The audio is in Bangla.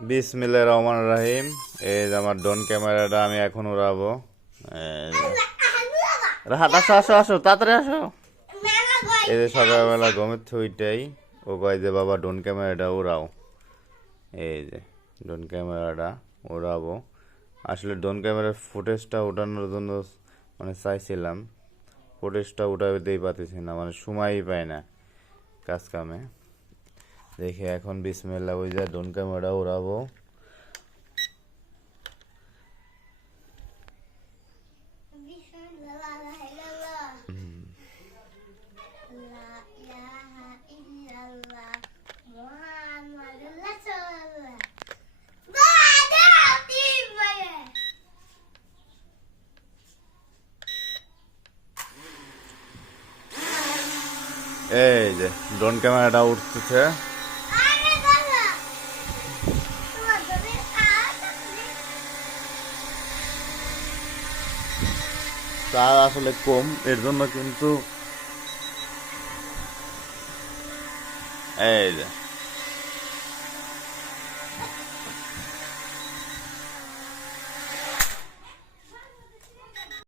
বিসমিল্লাহির রহমানির রহিম। এই যে আমার ড্রোন ক্যামেরাটা আমি এখন উড়াবো। রাহাত আসো আসো আসো, তাড়াতাড়ি আসো। এই যে সকালবেলা ঘুমের থুইটাই ও কয় যে বাবা ড্রোন ক্যামেরাটা উড়াও। এই যে ড্রোন ক্যামেরাটা উড়াবো। আসলে ড্রোন ক্যামেরার ফুটেজটা ওঠানোর জন্য মানে চাইছিলাম, ফুটেজটা উঠাতেই পারতেছি না, মানে সময়ই পাই না কাজ কামে। দেখে এখন বিসমিল্লাহ ওই যে ড্রোন ক্যামেরাটা উড়াবো। এই যে ড্রোন ক্যামেরাটা উঠতেছে। তার আসলে কম, এর জন্য কিন্তু এই যে